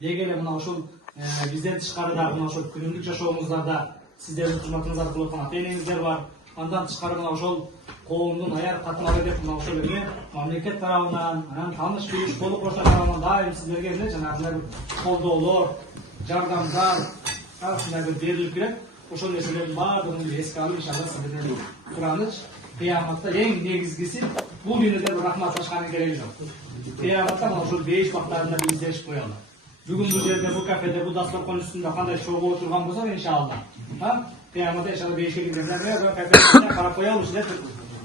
Дегеле мына ошол бизден тышкары да мына ошол күнүмдүк жашообуздарда сиздердин кызматыңыздар аркылуу өткөн ата-энеңиздер бар. Андан тышкары мына ошол коомдун аяр катнагы деп мына ошол эме мамлекет тарабынан, анан тааныш билиш колу коштар тарабынан дайым сиздерге эле жанагындай бир колдоолор, жардамдар ушундай бир берилип келет. Ошол нерселердин баардыгын эске алып, иншалла сиздерден кубаныч. Кыяматта эң негизгиси бул дүйнөдө бир рахматташкандын кереги жок. Кыяматта мына ошол бейиш бактарында биздешип коелу. Бүгүн бул жерде, бул кафеде, бул дасторкон үстүндө кандай чогуу отурган болсок, иншалла. Кыяматта иншалла бейишке киргенде кафеде карап коелучу деп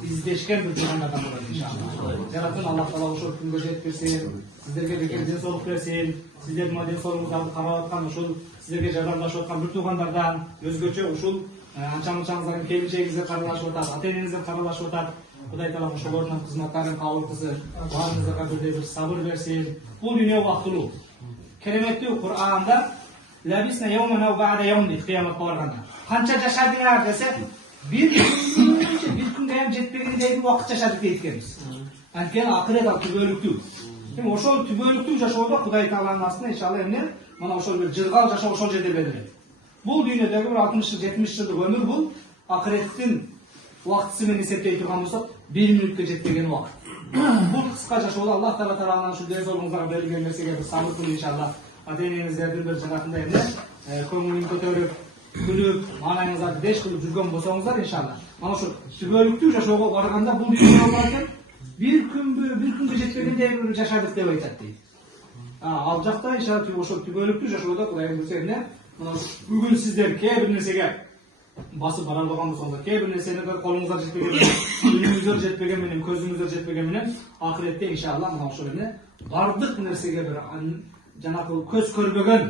издешкен бир жумандардан болот иншалла. Жаратын Аллах Таала ошол күнгө жеткирсин, сиздерге бекер ден соолук берсин, сиздердин ден соолугуңуздарды карап аткан ушул сиздерге жардамдашып аткан бир туугандардан өзгөчө ушул анча-мынчаңыздардын келинчегиңиздер каралашып атат, ата-энеңиздер каралашып атат. Кудай Таала ошолордун кызматтарын кабыл кылсын, баарыңыздарга бирдей бир сабыр берсин. Бул дүйнө убактылуу. Кереметтүү Кур'анда лабисна яуман ау ба'да яум дейт кыяматка барганда. Канча жашадыңар десе, бир күнгө ham жетпегендей убакыт жашадык дейт экенбиз. Анткени акырет ал түбөлүктүү. Эми ошол түбөлүктүү жашоодо Кудай Тааланын астында иншалла эмне мына ошол бир жыргал жашоо ошол жерде берилет. Бул дүйнөдөгү бир 60 жыл 70 жылдык өмүр бул акыреттин убактысы менен эсептей турган болсок 1 мүнөткө жетпеген убакыт. Бул кыска жашоодо Аллах Таала тарабынан ушул ден соолугуңуздарга берилген нерсеге бир сабыр кылып иншалла ата-энеңиздердин бир жанагындай эмне көңүлүн көтөрүп, күлүп, маанайыңыздарды деш кылып жүргөн болсоңуздар иншалла mana ошо түбөлүктүү жашоого барганда бул дүйнөгө барган бир күнгө жетпегендей бир жашадык деп айтат дейт. Ал жакта иншалла ошол түбөлүктүү жашоодо Кудайдын буйругу эмне мына бүгүн сиздер кээ бир нерсеге басып бара алган болсоңуздар, кээ бир нерсени колуңуздар жетпеген менен, үнүңүздөр жетпеген менен, көзүңүздөр жетпеген менен акыретте иншалла мына ошол эмне бардык нерсеге бир жанагы көз көрбөгөн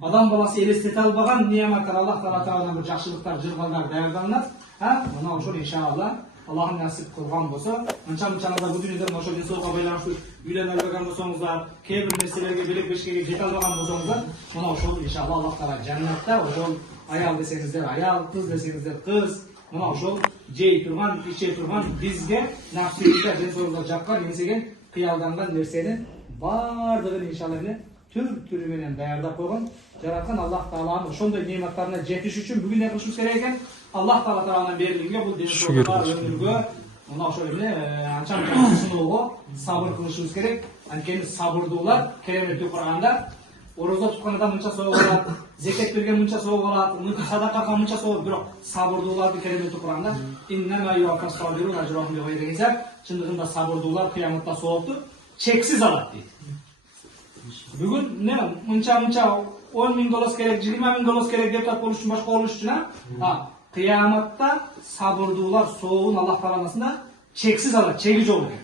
адам баласы элестете албаган неаматтар Аллах Таала тарабынан бир жакшылыктар, жыргалдар даярданат. Мына ошол иншалла Аллахым насип кылган болсо, анча-мынчаңыздар бул дүйнөдө ошол ден соолукка байланыштуу үйлөнө албаган болсоңуздар, кээ бир нерселерге белек бешкеге жете албаган болсоңуздар, мына ошол иншалла Аллах Таала жаннатта ошол аял десеңиздер аял, кыз десеңиздер кыз, мына ошол жей турган, иче турган бизге нафсибизге ден соолукка жаккан, эңсеген, кыялданган нерсенин баардыгын иншалла түр-түрү менен даярдап койгон жараткан Аллах Тааланын ошондой неаматтарына жетиш үчүн бүгүн эмне кылышыбыз керек экен? Аллах Таала тарабынан берилгенге бул ден соолукка, өмүргө, мына ошол эмне анча-мынча сыноого сабыр кылышыбыз керек. Анткени сабырдуулар кереметтүү Кур'анда орозо туткан адам мынча соо болот, зекет берген мынча соо болот, садака кылган мынча соо, бирок сабырдууларды кереметтүү Кур'анда иннама юваффас сабирун ажрахум бигайри хисаб, чындыгында сабырдуулар кыяматта соопту чексиз алат дейт. Бүгүн не мынча $10,000 керек, $20,000 керек деп тап болуш үчүн башка болуш үчүн кыяматта сабырдуулар сообун Аллах Тааланын астында чексиз алат, чеги жок экен.